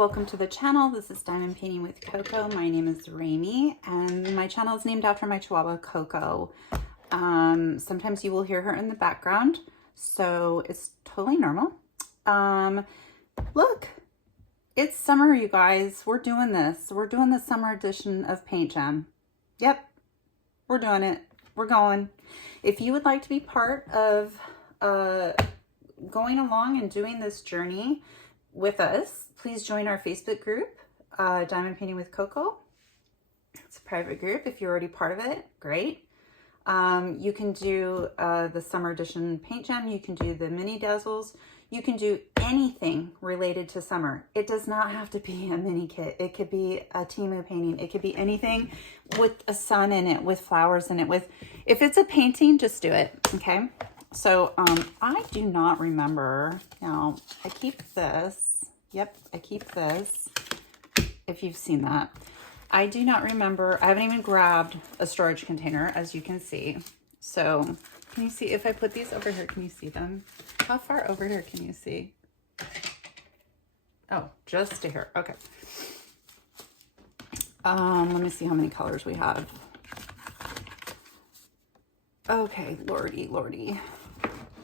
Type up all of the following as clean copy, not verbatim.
welcome to the channel. This is Diamond Painting with Coco. My name is Rami and my channel is named after my Chihuahua Coco. Sometimes you will hear her in the background, so it's totally normal. Look, it's summer, you guys. We're doing this. We're doing the summer edition of Paint Jam. Yep, we're doing it. We're going. If you would like to be part of going along and doing this journey with us, please join our Facebook group, Diamond Painting with Coco. It's a private group. If you're already part of it, great. You can do the summer edition paint jam. You can do the mini dazzles. You can do anything related to summer. It does not have to be a mini kit. It could be a Temu painting. It could be anything with a sun in it, with flowers in it. If it's a painting, just do it. Okay. So I do not remember. Now I keep this. Yep, I keep this. If you've seen that. I do not remember. I haven't even grabbed a storage container, as you can see. So can you see if I put these over here? Can you see them? How far over here can you see? Oh, just to here. Okay. Let me see how many colors we have. Okay, lordy.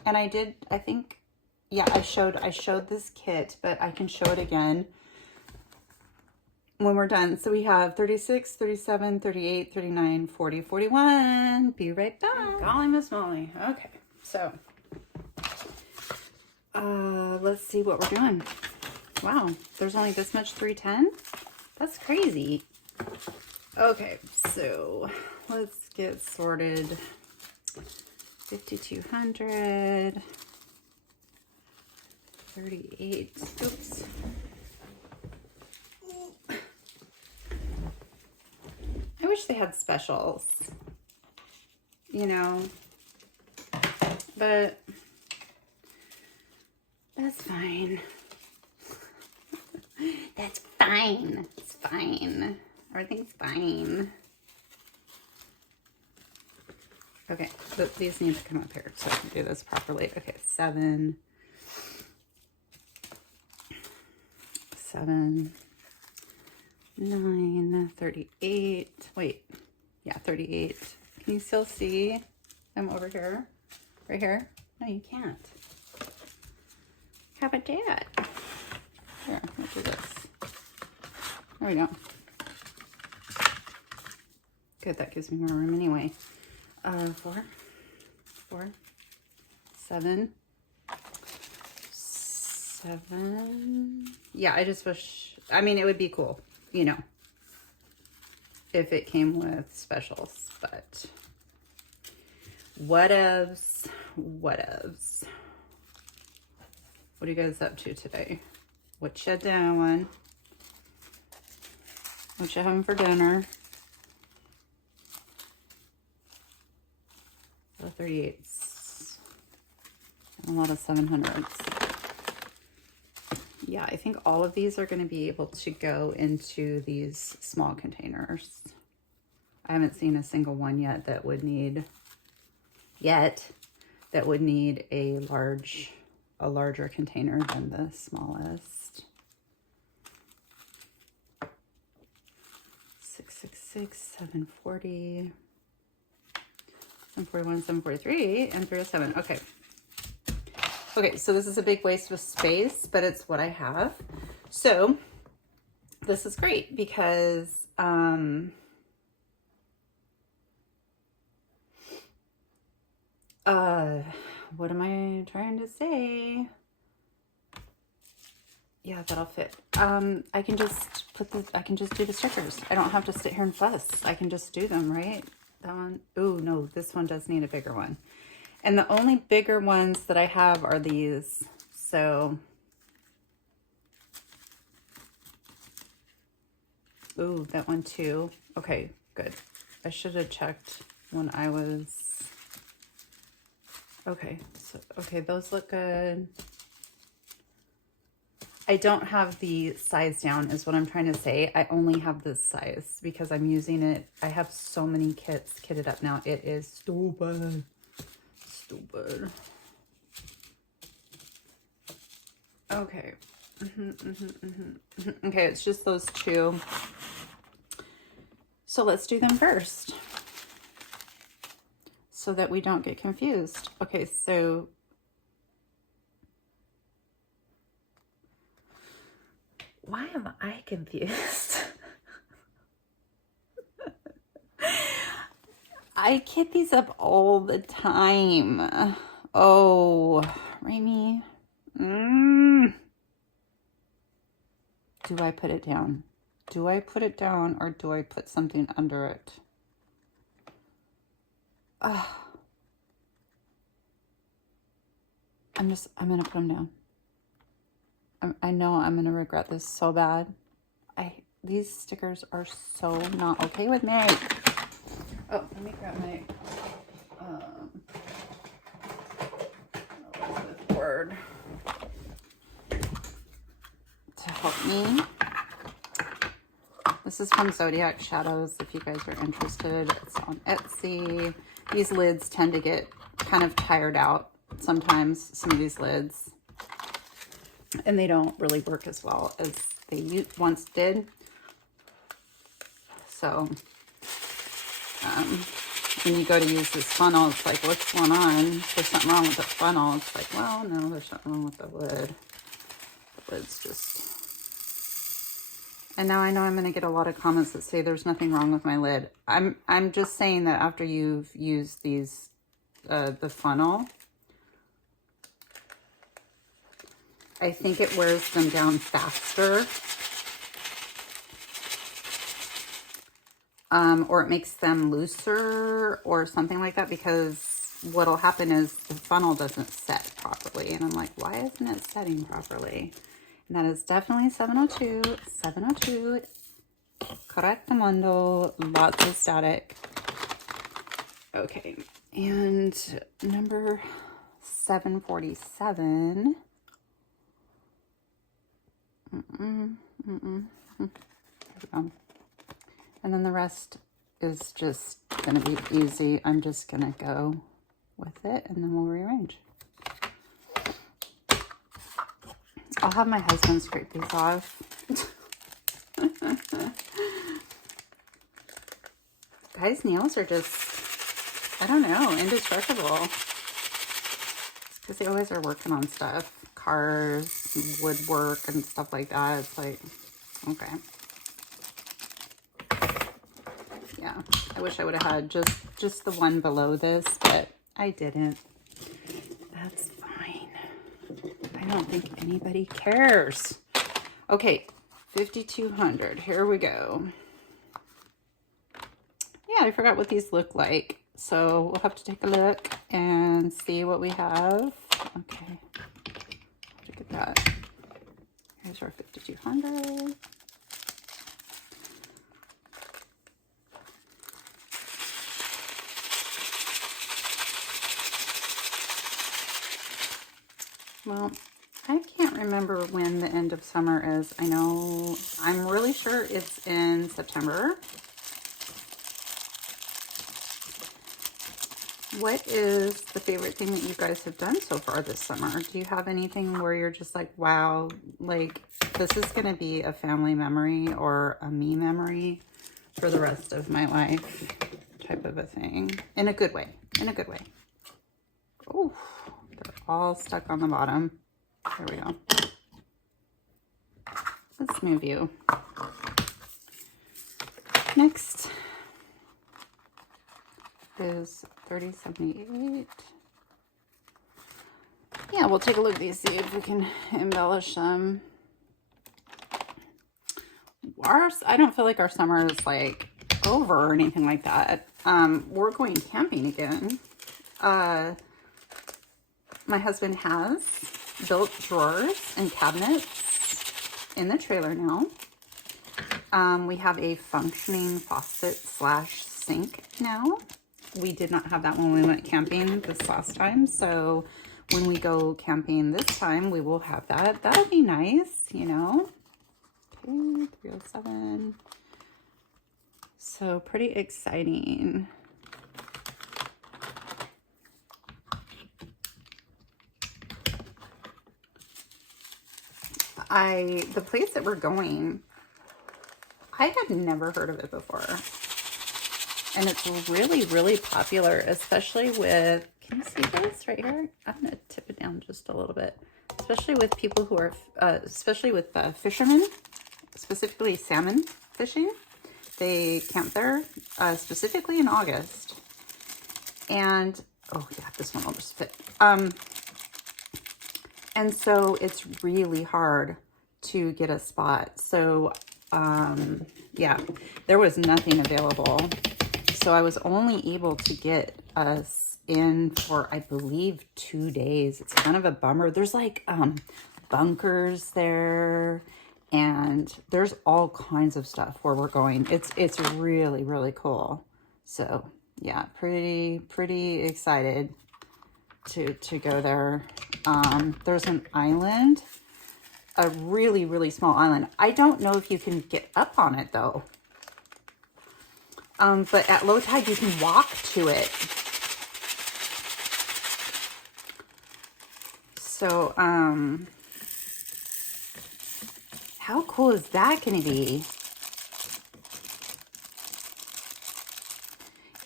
And I think, yeah, I showed this kit, but I can show it again when we're done. So we have 36, 37, 38, 39, 40, 41. Be right back. Golly Miss Molly. Okay, so let's see what we're doing. Wow, there's only this much 310? That's crazy. Okay, so let's get sorted. 5,200. 38. Oops. I wish they had specials, you know, but that's fine. That's fine. It's fine. Everything's fine. Okay, these need to come up here so I can do this properly. Okay, 7, 9, 38. Wait, yeah, 38. Can you still see them over here? Right here? No, you can't. How about that? Here, let's do this. There we go. Good, that gives me more room anyway. 4, 7. Yeah, I just wish, I mean, it would be cool, you know, if it came with specials, but whatevs. What are you guys up to today? What you doing? What you having for dinner? 38s. And a lot of 700s. Yeah, I think all of these are going to be able to go into these small containers. I haven't seen a single one yet that would need a larger container than the smallest. 666, 740, 741, 743, and 307. Okay. Okay, so this is a big waste of space, but it's what I have. So this is great because what am I trying to say? Yeah, that'll fit. I can just do the stickers. I don't have to sit here and fuss. I can just do them, right? That one. Oh no, this one does need a bigger one. And the only bigger ones that I have are these. So, ooh, that one too. Okay, good. I should have checked when I was, okay. So, okay, those look good. I don't have the size down is what I'm trying to say. I only have this size because I'm using it. I have so many kits kitted up now. It is stupid. Stupid. Okay. Okay, it's just those two. So let's do them first so that we don't get confused. Okay, so why am I confused? I get these up all the time. Oh, Rami. Do I put it down? Do I put it down or do I put something under it? I'm gonna put them down. I know I'm gonna regret this so bad. These stickers are so not okay with me. Oh, let me grab my word to help me. This is from Zodiac Shadows, if you guys are interested. It's on Etsy. These lids tend to get kind of tired out sometimes, some of these lids. And they don't really work as well as they once did. So, when you go to use this funnel, it's like, what's going on? There's something wrong with the funnel. It's like, well, no, there's something wrong with the lid. The lid's just... And now I know I'm going to get a lot of comments that say there's nothing wrong with my lid. I'm just saying that after you've used these, the funnel, I think it wears them down faster. Or it makes them looser or something like that, because what'll happen is the funnel doesn't set properly. And I'm like, why isn't it setting properly? And that is definitely 702. 702. Correctamundo. Lots of static. Okay. And number 747. There we go. And then the rest is just going to be easy. I'm just going to go with it and then we'll rearrange. I'll have my husband scrape these off. Guys' nails are just, I don't know, indestructible. It's because they always are working on stuff. Cars, woodwork, and stuff like that. It's like, okay. Yeah, I wish I would have had just the one below this, but I didn't. That's fine. I don't think anybody cares. Okay, 5,200. Here we go. Yeah, I forgot what these look like. So we'll have to take a look and see what we have. Okay, look at that. Here's our 5,200. Well, I can't remember when the end of summer is. I know, I'm really sure it's in September. What is the favorite thing that you guys have done so far this summer? Do you have anything where you're just like, wow, like this is going to be a family memory or a me memory for the rest of my life type of a thing? In a good way, in a good way. Oh, they're all stuck on the bottom. There we go. Let's move you. Next is 3078. Yeah, we'll take a look at these, see if we can embellish them. I don't feel like our summer is like over or anything like that. We're going camping again. My husband has built drawers and cabinets in the trailer now. We have a functioning faucet / sink now. We did not have that when we went camping this last time. So when we go camping this time, we will have that. That'll be nice, you know. Okay, 307. So pretty exciting. the place that we're going, I had never heard of it before. And it's really, really popular, especially with, can you see this right here? I'm going to tip it down just a little bit. Especially with people who are, especially with fishermen, specifically salmon fishing. They camp there, specifically in August. And, oh yeah, this one will just fit. And so it's really hard to get a spot. So, yeah, there was nothing available. So I was only able to get us in for, I believe, 2 days. It's kind of a bummer. There's like bunkers there, and there's all kinds of stuff where we're going. It's really, really cool. So yeah, pretty excited to go there. There's an island, a really, really small island. I don't know if you can get up on it though. But at low tide, you can walk to it. So, how cool is that going to be?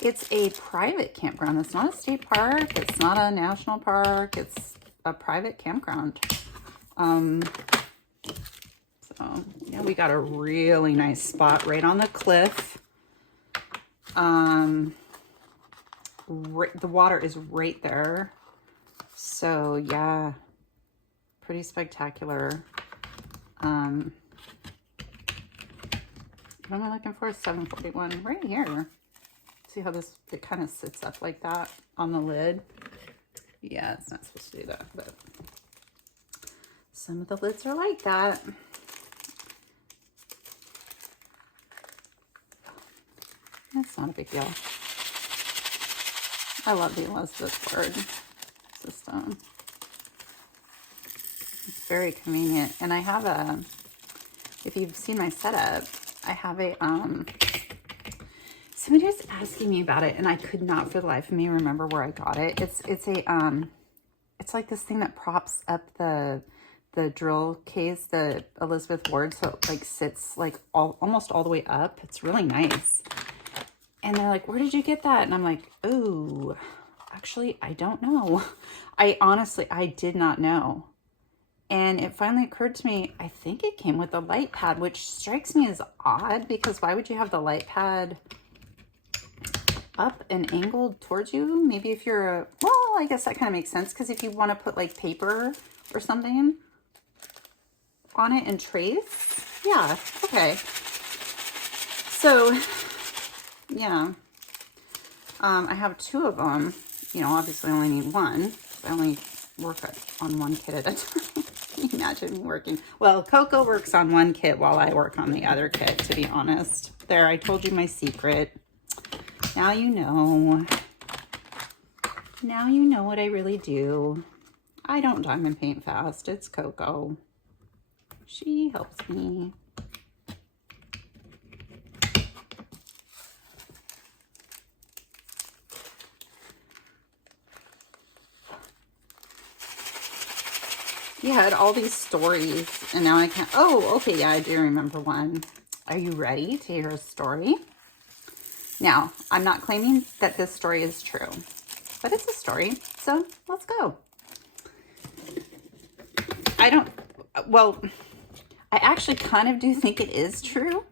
It's a private campground. It's not a state park. It's not a national park. It's a private campground. So, yeah, we got a really nice spot right on the cliff. The water is right there. So yeah, pretty spectacular. What am I looking for? 741 right here. See how this, it kind of sits up like that on the lid. Yeah, it's not supposed to do that, but some of the lids are like that. That's not a big deal. I love the Elizabeth word system. It's very convenient. And I have a, if you've seen my setup, I have a, somebody was asking me about it and I could not for the life of me remember where I got it. It's it's like this thing that props up the drill case, the Elizabeth word, so it like sits like almost all the way up. It's really nice. And they're like, where did you get that? And I'm like, oh, actually, I don't know. I did not know. And it finally occurred to me, I think it came with a light pad, which strikes me as odd because why would you have the light pad up and angled towards you? Maybe if you're well, I guess that kind of makes sense because if you want to put like paper or something on it and trace, yeah, okay. So, yeah, I have 2 of them. You know, obviously I only need one. I only work on one kit at a time. Can you imagine working? Well, Coco works on one kit while I work on the other kit, to be honest. There, I told you my secret. Now you know. Now you know what I really do. I don't diamond paint fast. It's Coco. She helps me. You had all these stories, and now I can't. Oh, okay, yeah, I do remember one. Are you ready to hear a story? Now, I'm not claiming that this story is true, but it's a story, so let's go. I actually kind of do think it is true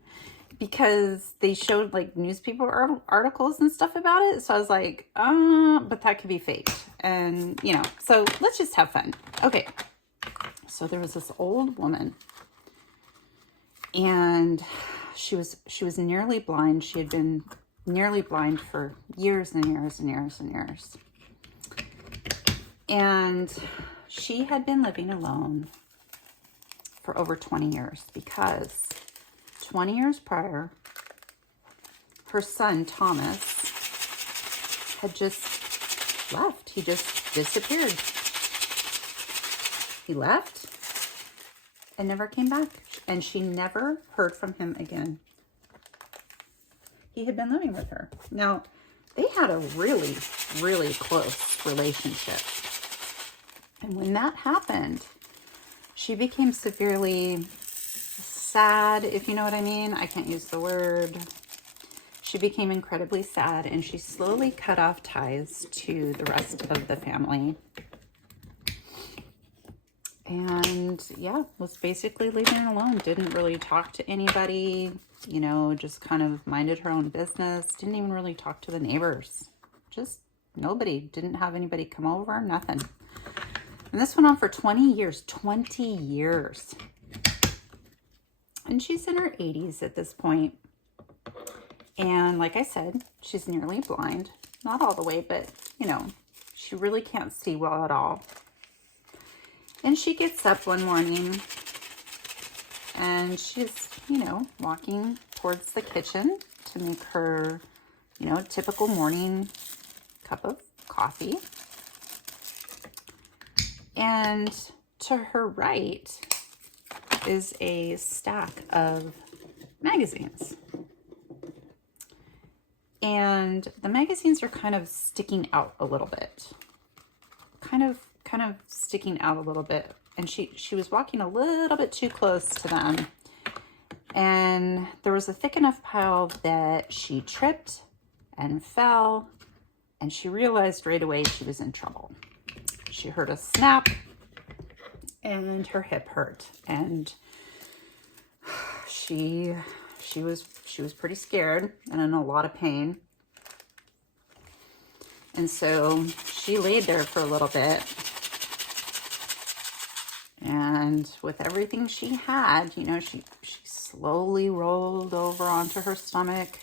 because they showed like newspaper articles and stuff about it. So I was like, but that could be faked. And, you know, so let's just have fun. Okay. So there was this old woman and she was nearly blind. She had been nearly blind for years and years and years and years. And she had been living alone for over 20 years because 20 years prior, her son, Thomas, had just left. He just disappeared. He left and never came back. And she never heard from him again. He had been living with her. Now, they had a really, really close relationship. And when that happened, she became severely sad, if you know what I mean. I can't use the word. She became incredibly sad, and she slowly cut off ties to the rest of the family. And yeah, was basically leaving it alone. Didn't really talk to anybody, you know, just kind of minded her own business. Didn't even really talk to the neighbors. Just nobody. Didn't have anybody come over, nothing. And this went on for 20 years. 20 years. And she's in her 80s at this point. And like I said, she's nearly blind. Not all the way, but, you know, she really can't see well at all. And she gets up one morning and she's, you know, walking towards the kitchen to make her, you know, typical morning cup of coffee. And to her right is a stack of magazines. And the magazines are kind of sticking out a little bit. Kind of sticking out a little bit. And she was walking a little bit too close to them. And there was a thick enough pile that she tripped and fell. And she realized right away she was in trouble. She heard a snap and her hip hurt. And she was pretty scared and in a lot of pain. And so she laid there for a little bit. And with everything she had, you know, she slowly rolled over onto her stomach,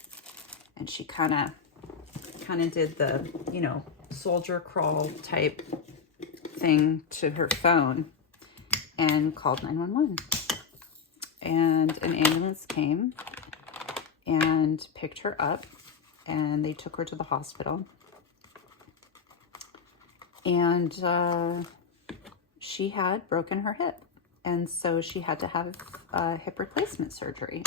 and she kind of did the, you know, soldier crawl type thing to her phone and called 911. And an ambulance came and picked her up, and they took her to the hospital. And she had broken her hip, and so she had to have hip replacement surgery.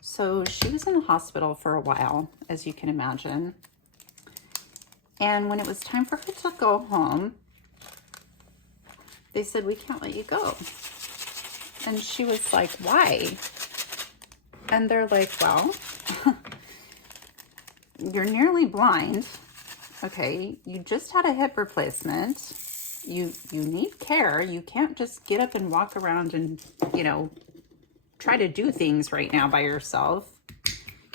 So she was in the hospital for a while, as you can imagine. And when it was time for her to go home, they said, "We can't let you go." And she was like, "Why?" And they're like, "Well, you're nearly blind. Okay, you just had a hip replacement. You need care. You can't just get up and walk around and, you know, try to do things right now by yourself.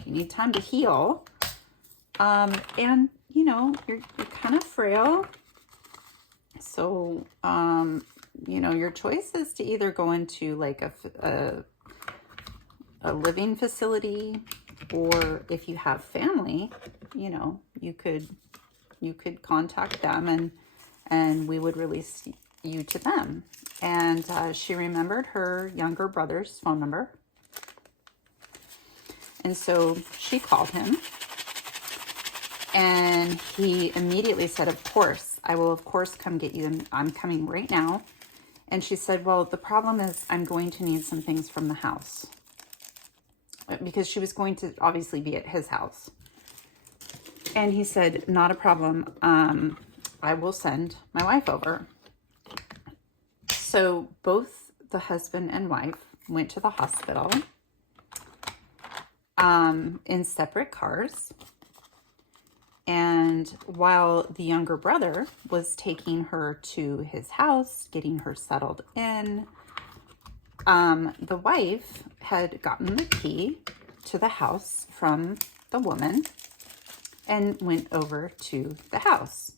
You need time to heal. And, you know, you're kind of frail. So, you know, your choice is to either go into like a living facility, or if you have family, you know, you could contact them and we would release you to them." And she remembered her younger brother's phone number. And so she called him, and he immediately said, "Of course, I will of course come get you, and I'm coming right now." And she said, "Well, the problem is I'm going to need some things from the house," because she was going to obviously be at his house. And he said, "Not a problem. I will send my wife over." So both the husband and wife went to the hospital in separate cars. And while the younger brother was taking her to his house, getting her settled in, the wife had gotten the key to the house from the woman and went over to the house.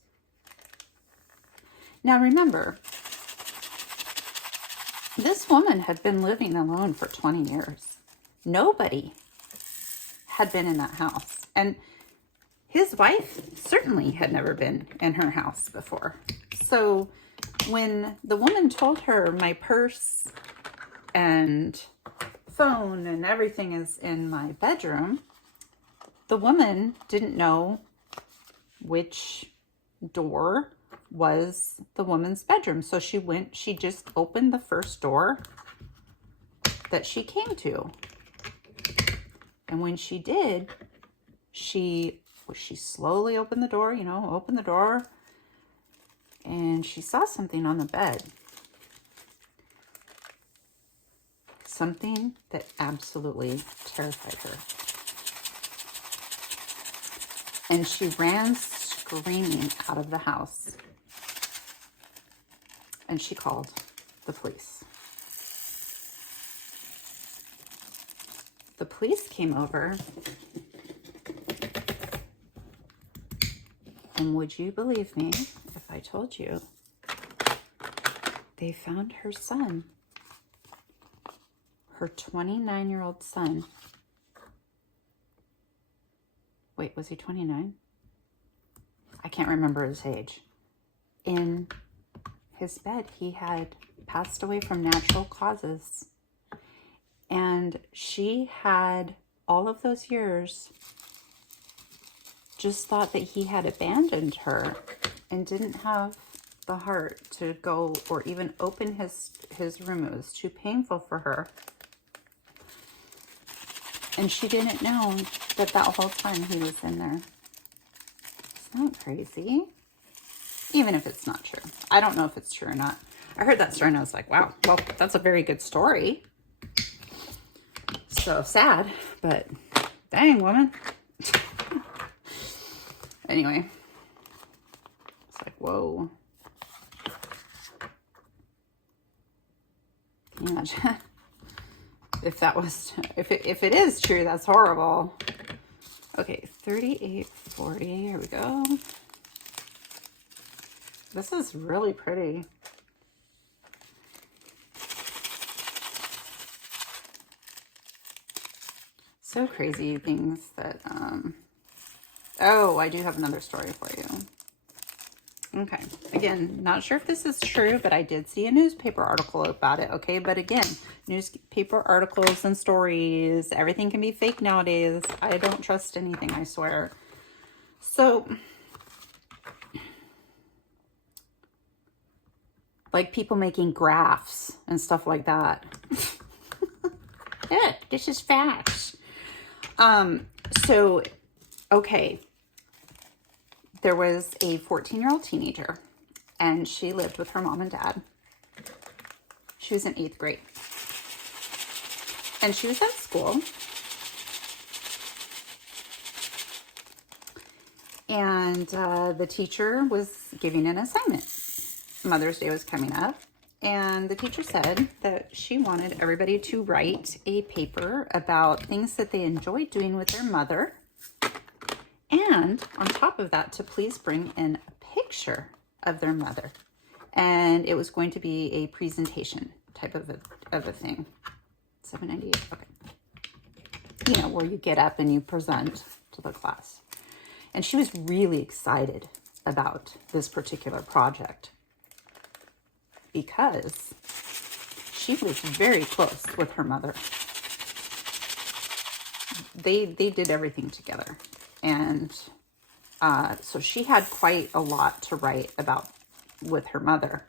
Now remember, this woman had been living alone for 20 years. Nobody had been in that house. And his wife certainly had never been in her house before. So when the woman told her, "My purse and phone and everything is in my bedroom," the woman didn't know which door was the woman's bedroom. So she just opened the first door that she came to. And when she did, she slowly opened the door, and she saw something on the bed. something that absolutely terrified her. And she ran screaming out of the house. And she called the police. The police came over. And would you believe me if I told you they found her son, her 29-year-old son. Wait, was he 29? I can't remember his age. In his bed, he had passed away from natural causes. And she had, all of those years, just thought that he had abandoned her and didn't have the heart to go or even open his room. It was too painful for her. And she didn't know that whole time he was in there. Isn't that crazy? Even if it's not true. I don't know if it's true or not. I heard that story and I was like, wow, well, that's a very good story. So sad, but dang, woman. Anyway, it's like, whoa. Can you imagine? If that was, if it is true, that's horrible. Okay, 3840, here we go. This is really pretty. So crazy things that, oh, I do have another story for you. Okay, again, not sure if this is true, but I did see a newspaper article about it, okay? But again, newspaper articles and stories, everything can be fake nowadays. I don't trust anything, I swear. So, like people making graphs and stuff like that. Yeah, this is facts. So, okay. There was a 14-year-old teenager, and she lived with her mom and dad. She was in 8th grade. And she was at school. And the teacher was giving an assignment. Mother's Day was coming up. And the teacher said that she wanted everybody to write a paper about things that they enjoyed doing with their mother. And on top of that, to please bring in a picture of their mother. And it was going to be a presentation type of a thing. $7.98, okay. You know, where you get up and you present to the class. And she was really excited about this particular project because she was very close with her mother. They did everything together. And so she had quite a lot to write about with her mother.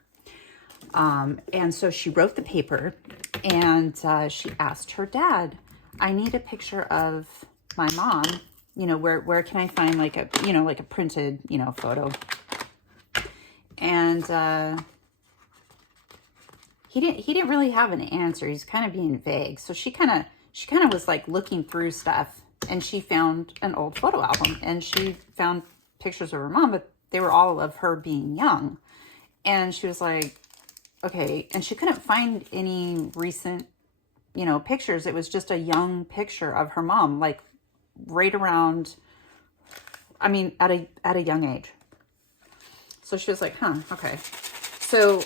And so she wrote the paper and she asked her dad, I need a picture of my mom. You know, where can I find like a, you know, like a printed, you know, photo? And he didn't really have an answer. He's kind of being vague. So she kind of was like looking through stuff. And she found an old photo album and she found pictures of her mom, but they were all of her being young. And she was like, okay. And she couldn't find any recent, you know, pictures. It was just a young picture of her mom, like right around, I mean, at a young age. So she was like, huh, okay. So,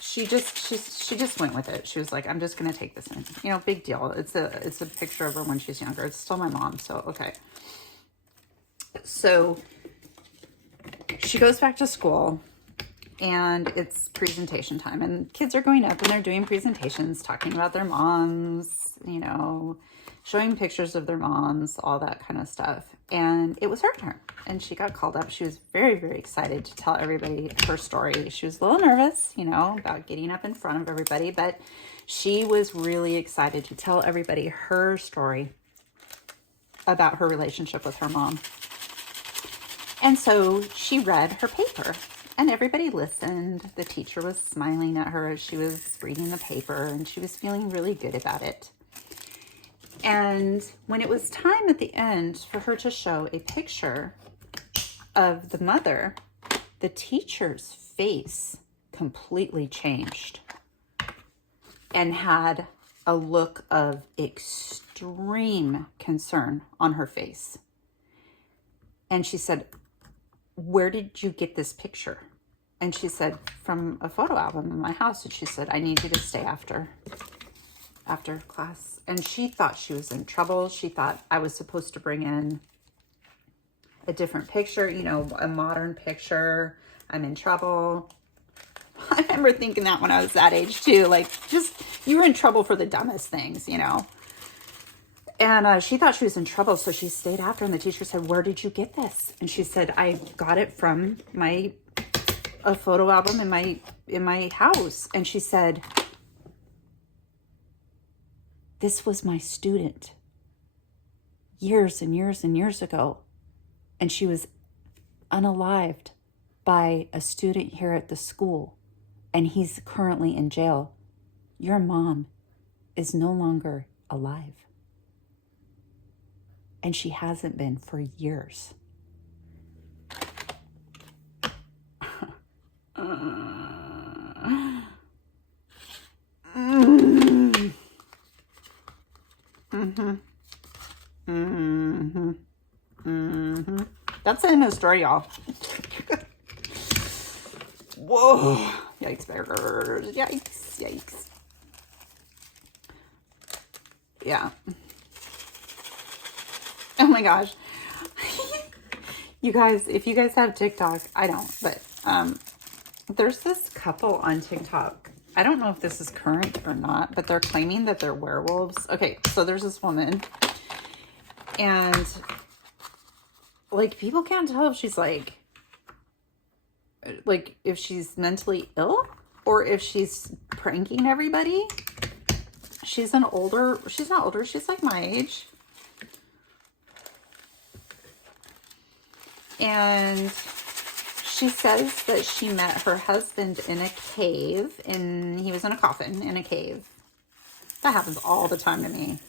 she just went with it. She was like, I'm just going to take this in. You know, big deal. It's a picture of her when she's younger. It's still my mom. So, okay. So she goes back to school and it's presentation time and kids are going up and they're doing presentations, talking about their moms, you know, showing pictures of their moms, all that kind of stuff. And it was her turn and she got called up. She was very, very excited to tell everybody her story. She was a little nervous, you know, about getting up in front of everybody, but she was really excited to tell everybody her story about her relationship with her mom. And so she read her paper And everybody listened. The teacher was smiling at her as she was reading the paper, and she was feeling really good about it. And when it was time at the end for her to show a picture of the mother, the teacher's face completely changed and had a look of extreme concern on her face. And she said, "Where did you get this picture?" And she said, "From a photo album in my house." And she said, "I need you to stay after class." And she thought she was in trouble. She thought I was supposed to bring in a different picture, you know, a modern picture. I'm in trouble. I remember thinking that when I was that age too, like, just, you were in trouble for the dumbest things, you know. And she thought she was in trouble, so she stayed after, and the teacher said, "Where did you get this?" And she said, "I got it from a photo album in my house." And she said, "This was my student years and years and years ago, and she was unalived by a student here at the school, and he's currently in jail. Your mom is no longer alive. And she hasn't been for years." That's the end of the story, y'all. Whoa. Yikes, burgers. Yikes, yikes. Yeah. Oh my gosh. You guys, if you guys have TikTok, I don't, but there's this couple on TikTok. I don't know if this is current or not, but they're claiming that they're werewolves. Okay, so there's this woman, and like, people can't tell if she's like if she's mentally ill or if she's pranking everybody. She's not older, she's like my age. And she says that she met her husband in a cave, and he was in a coffin in a cave. That happens all the time to me.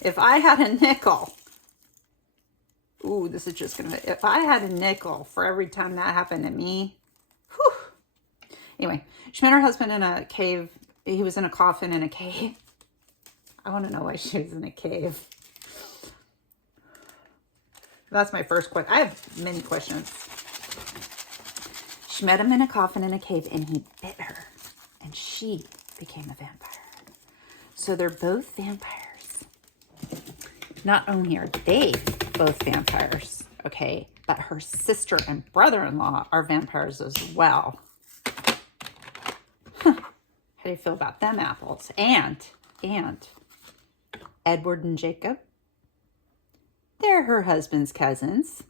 If I had a nickel, ooh, this is just gonna, if I had a nickel for every time that happened to me, whew. Anyway, she met her husband in a cave. He was in a coffin in a cave. I want to know why she was in a cave. That's my first question. I have many questions. She met him in a coffin in a cave, and he bit her, and she became a vampire. So they're both vampires. Not only are they both vampires, okay, but her sister and brother-in-law are vampires as well. Huh. How do you feel about them apples? And Edward and Jacob, they're her husband's cousins.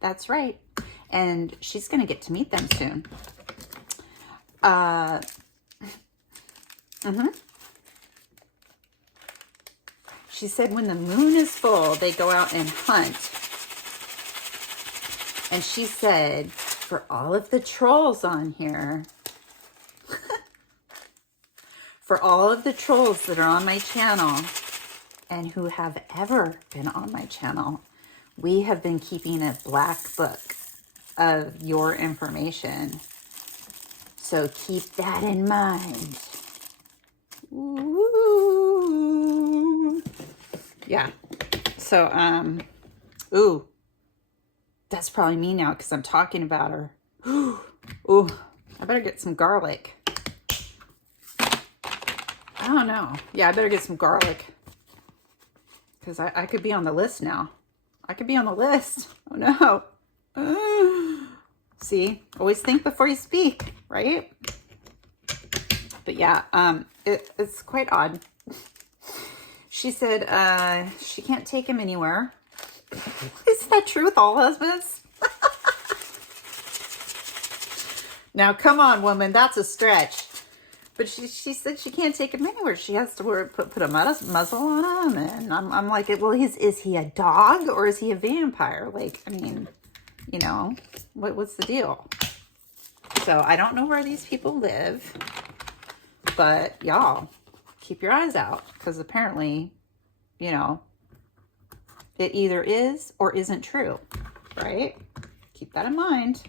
That's right. And she's going to get to meet them soon. She said when the moon is full, they go out and hunt. And she said, for all of the trolls on here, for all of the trolls that are on my channel and who have ever been on my channel, we have been keeping a black book of your information. So keep that in mind. Ooh. Yeah. So, ooh, that's probably me now because I'm talking about her. Ooh, I better get some garlic. I don't know. Yeah, I better get some garlic because I could be on the list now. I could be on the list. Oh no. See, always think before you speak, right? But yeah, it's quite odd. She said she can't take him anywhere. Is that true with all husbands? Now, come on, woman, that's a stretch. But she said she can't take him anywhere. She has to put a muzzle on him. And I'm like, well, is he a dog or is he a vampire? Like, I mean, You know, what's the deal? So I don't know where these people live, but y'all keep your eyes out, because apparently, you know, it either is or isn't true, right? Keep that in mind.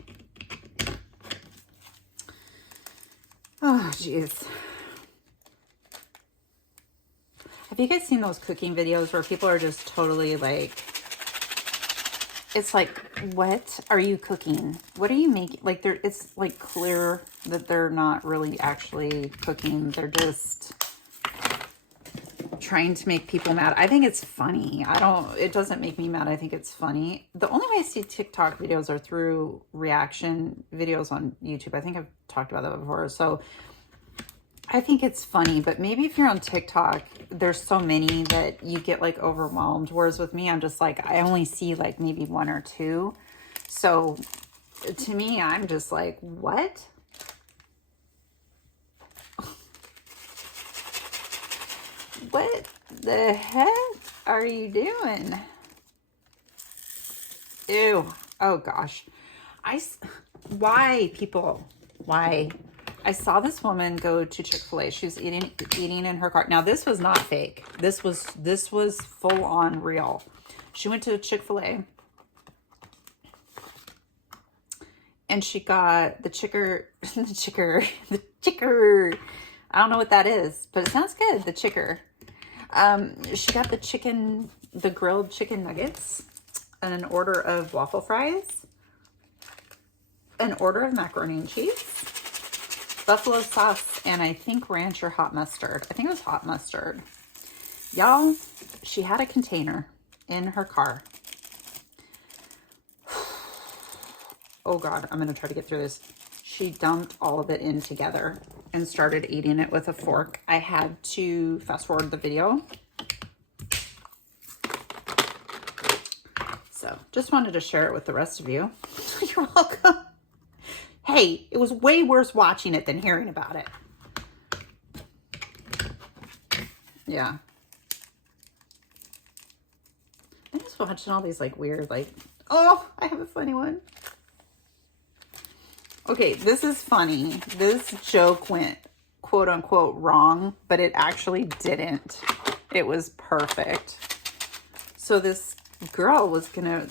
Oh, geez. Have you guys seen those cooking videos where people are just totally like, it's like, what are you cooking? What are you making? Like, it's like clear that they're not really actually cooking. They're just trying to make people mad. I think it's funny. It doesn't make me mad. I think it's funny. The only way I see TikTok videos are through reaction videos on YouTube. I think I've talked about that before. So I think it's funny, but maybe if you're on TikTok, there's so many that you get like overwhelmed. Whereas with me, I'm just like, I only see like maybe one or two. So to me, I'm just like, what? What the heck are you doing? Ew. Oh gosh. Why, people? Why? I saw this woman go to Chick-fil-A. She was eating in her car. Now this was not fake. This was full on real. She went to Chick-fil-A and she got the chicker. I don't know what that is, but it sounds good. The chicker. She got the grilled chicken nuggets, and an order of waffle fries, an order of macaroni and cheese, buffalo sauce, and I think ranch or hot mustard. I think it was hot mustard. Y'all, she had a container in her car. Oh God, I'm going to try to get through this. She dumped all of it in together and started eating it with a fork. I had to fast forward the video. So just wanted to share it with the rest of you. You're welcome. Hey, it was way worse watching it than hearing about it. Yeah. I'm just watching all these like weird, like, oh, I have a funny one. Okay, this is funny. This joke went quote unquote wrong, but it actually didn't. It was perfect. So this girl was gonna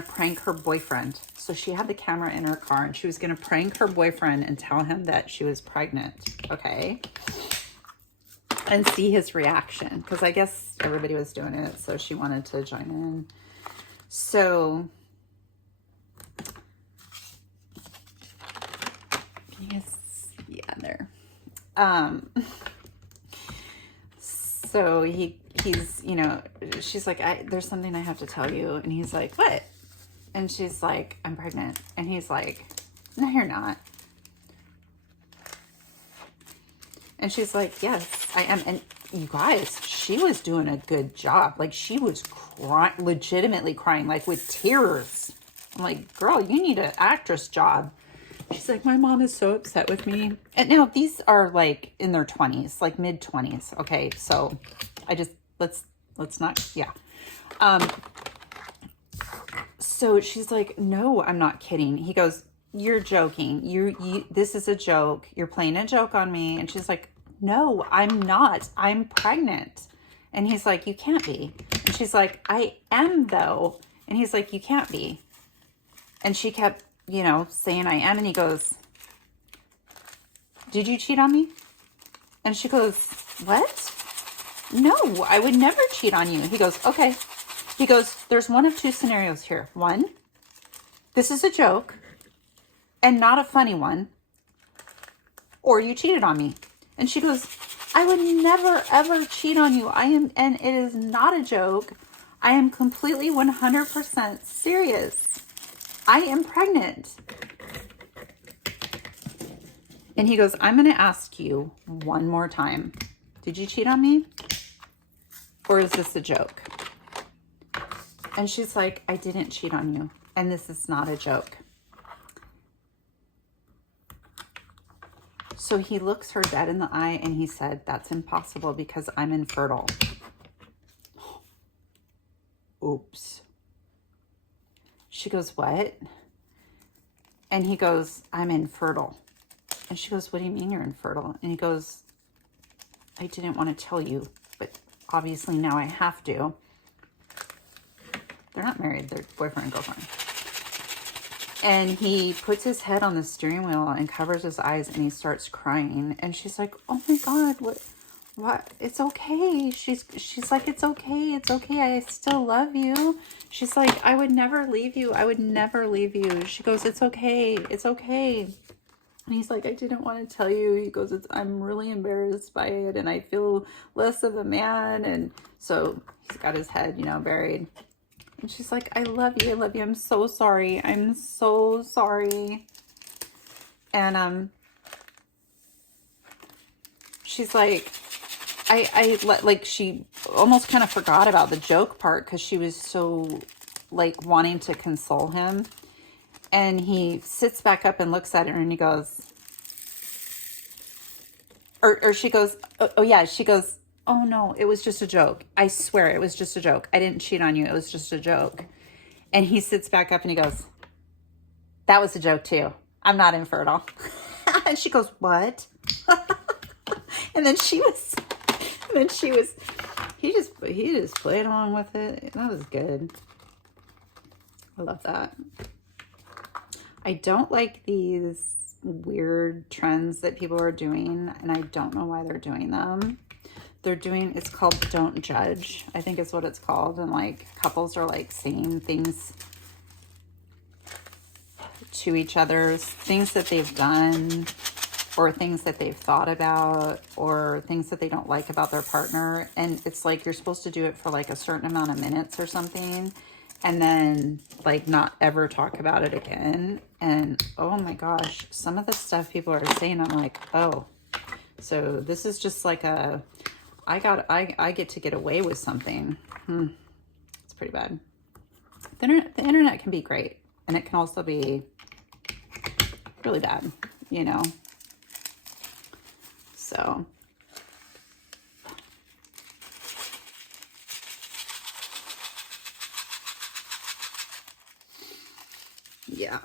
prank her boyfriend. So she had the camera in her car and she was gonna prank her boyfriend and tell him that she was pregnant. Okay. And see his reaction, because I guess everybody was doing it, so she wanted to join in. So yes, yeah, there. So he's, you know, she's like, there's something I have to tell you. And he's like, what? And she's like, I'm pregnant. And he's like, no, you're not. And she's like, yes, I am. And you guys, she was doing a good job. Like, she was crying, legitimately crying, like with tears. I'm like, girl, you need an actress job. She's like, my mom is so upset with me. And now these are like in their 20s, like mid 20s. Okay. So I just, let's not, yeah. So she's like, no, I'm not kidding. He goes, you're joking. This is a joke. You're playing a joke on me. And she's like, no, I'm not. I'm pregnant. And he's like, you can't be. And she's like, I am though. And he's like, you can't be. And she kept, you know, saying I am. And he goes, did you cheat on me? And she goes, what? No, I would never cheat on you. He goes, okay. He goes, there's one of two scenarios here. One, this is a joke and not a funny one, or you cheated on me. And she goes, I would never, ever cheat on you. And it is not a joke. I am completely 100% serious. I am pregnant. And he goes, I'm going to ask you one more time. Did you cheat on me? Or is this a joke? And she's like, I didn't cheat on you. And this is not a joke. So he looks her dead in the eye and he said, that's impossible because I'm infertile. Oops. She goes, what? And he goes, I'm infertile. And she goes, what do you mean you're infertile? And he goes, I didn't want to tell you, but obviously now I have to. They're not married, they're boyfriend and girlfriend. And he puts his head on the steering wheel and covers his eyes and he starts crying. And she's like, oh my God, what? It's okay. She's like, it's okay. It's okay. I still love you. She's like, I would never leave you. I would never leave you. She goes, it's okay. It's okay. And he's like, I didn't want to tell you. He goes, I'm really embarrassed by it. And I feel less of a man. And so he's got his head, you know, buried. And she's like, I love you. I love you. I'm so sorry. I'm so sorry. And she's like, like she almost kind of forgot about the joke part because she was so like wanting to console him. And he sits back up and looks at her and he goes, or she goes, oh yeah, she goes, oh no, it was just a joke. I swear it was just a joke. I didn't cheat on you. It was just a joke. And he sits back up and he goes, that was a joke too. I'm not infertile. And she goes, what? And then he just played along with it. That was good. I love that. I don't like these weird trends that people are doing, and I don't know why they're doing them. It's called Don't Judge. I think it's what it's called. And like couples are like saying things to each other, things that they've done or things that they've thought about or things that they don't like about their partner. And it's like you're supposed to do it for like a certain amount of minutes or something and then like not ever talk about it again. And oh my gosh, some of the stuff people are saying, I'm like, oh, so this is just like a, I get to get away with something. It's pretty bad. The internet can be great, and it can also be really bad, you know. So yeah,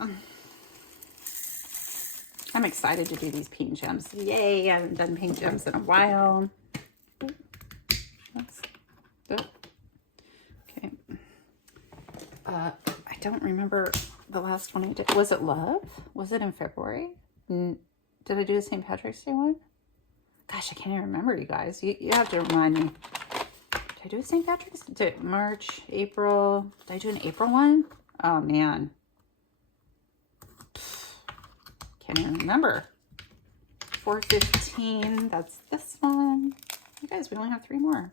I'm excited to do these paint gems. Yay, I haven't done paint gems in a while. Okay. I don't remember the last one I did. Was it Love? Was it in February? Did I do a St. Patrick's Day one? Gosh, I can't even remember, you guys. You have to remind me. Did I do a St. Patrick's? Did March, April? Did I do an April one? Oh, man. Can't even remember. 4/15. That's this one. You guys, we only have 3 more.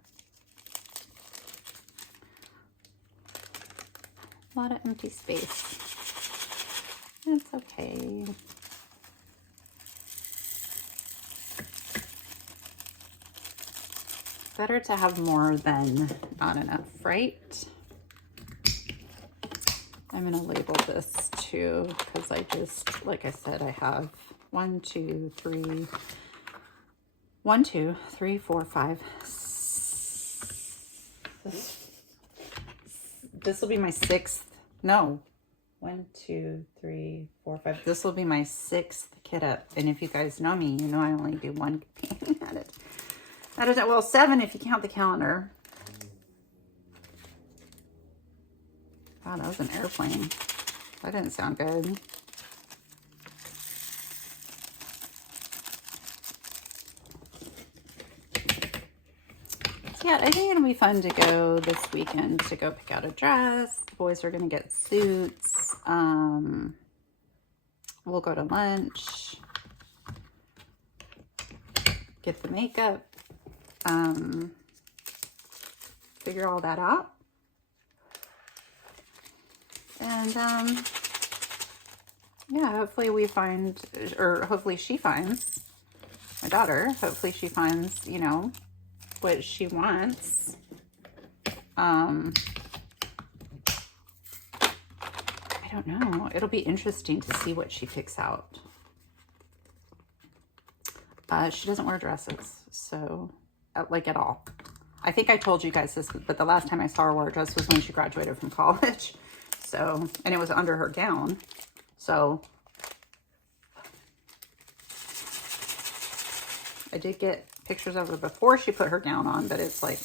A lot of empty space. It's okay. Better to have more than not enough, right? I'm going to label this too because I just, like I said, I have 1, 2, 3, 4, 5. This will be my 6th. No. 1, 2, 3, 4, 5. This will be my 6th kit up. And if you guys know me, you know I only do 1 painting at it. Well, 7 if you count the calendar. Wow, that was an airplane. That didn't sound good. So yeah, I think it'll be fun to go this weekend to go pick out a dress. The boys are going to get suits. We'll go to lunch. Get the makeup. Figure all that out. And yeah, hopefully we find, or hopefully she finds, my daughter, hopefully she finds, you know, what she wants. I don't know. It'll be interesting to see what she picks out. She doesn't wear dresses, so like at all. I think I told you guys this, but the last time I saw her wear a dress was when she graduated from college. So So, and it was under her gown. So I did get pictures of her before she put her gown on, but it's like,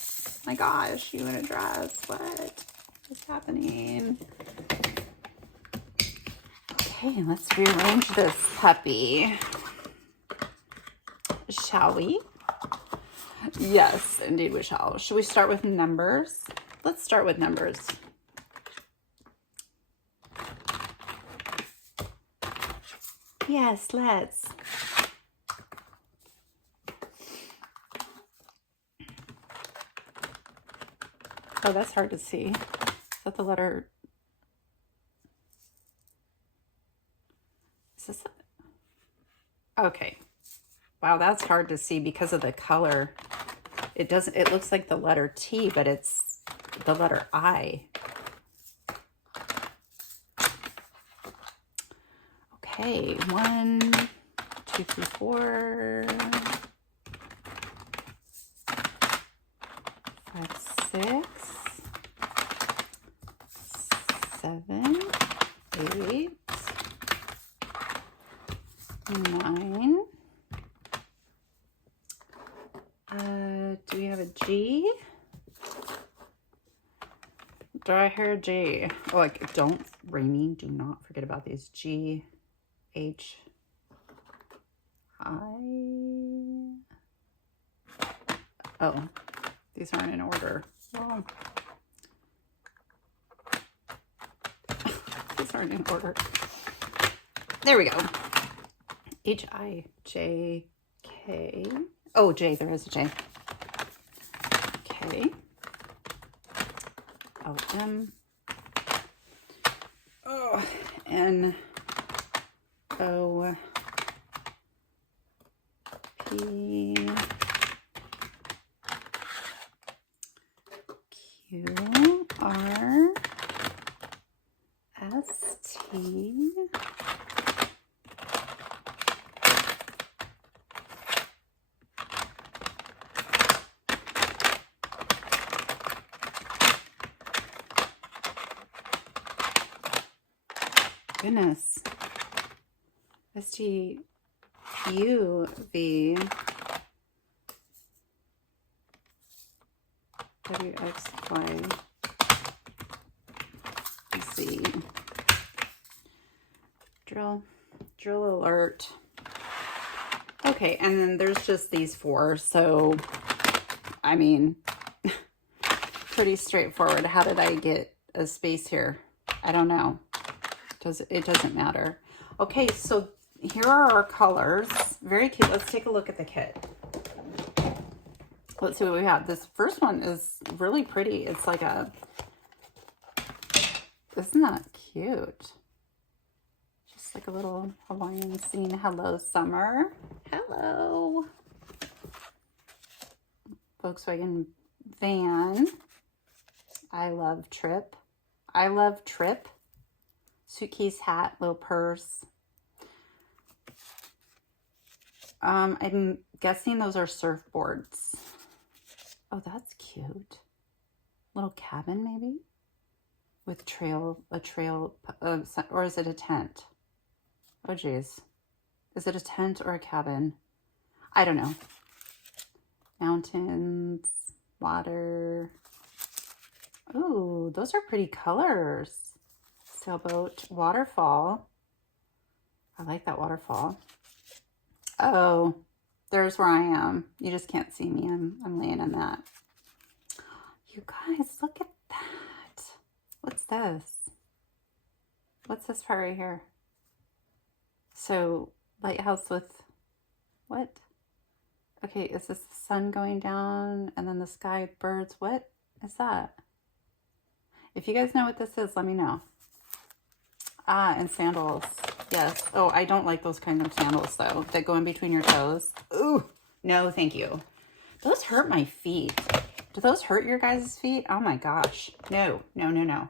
my gosh, you in a dress. What is happening? Okay, let's rearrange this puppy. Shall we? Yes, indeed we shall. Should we start with numbers? Let's start with numbers. Yes, let's. Oh, that's hard to see. Is that the letter? Is this? Okay. Wow, that's hard to see because of the color. It doesn't, it looks like the letter T, but it's the letter I. Okay, 1, 2, 3, 4, 5, 6, 7, 8, 9. Do we have a G? Do I hear a G? Oh, like, don't, Rainy, do not forget about these. G, H, I. Oh, these aren't in order. Oh. These aren't in order. There we go. H, I, J, K. Oh, J, there is a J. K. O, M. Oh, N, O, P, Q, R, S, T, goodness. S, T, U, V, W, X, Y, Z. Drill alert. Okay, and then there's just these 4. So, I mean, pretty straightforward. How did I get a space here? I don't know. It doesn't matter. Okay, so here are our colors. Very cute. Let's take a look at the kit. Let's see what we have. This first one is really pretty. It's like a, isn't that cute? Just like a little Hawaiian scene. Hello, summer. Hello. Volkswagen van. I love trip. I love trip. Suitcase, hat, little purse. I'm guessing those are surfboards. Oh, that's cute. Little cabin, maybe? With a trail, or is it a tent? Oh, geez. Is it a tent or a cabin? I don't know. Mountains, water. Oh, those are pretty colors. Sailboat, waterfall. I like that waterfall. Oh, there's where I am. You just can't see me. I'm laying in that. You guys, look at that. What's this? What's this part right here? So, lighthouse with what? Okay, is this the sun going down and then the sky, birds? What is that? If you guys know what this is, let me know. Ah, and sandals. Yes. Oh, I don't like those kind of sandals, though, that go in between your toes. Ooh, no, thank you. Those hurt my feet. Do those hurt your guys' feet? Oh, my gosh. No, no, no, no.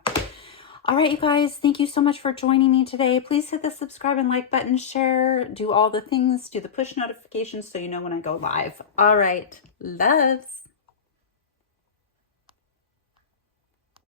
All right, you guys, thank you so much for joining me today. Please hit the subscribe and like button, share, do all the things, do the push notifications so you know when I go live. All right, loves.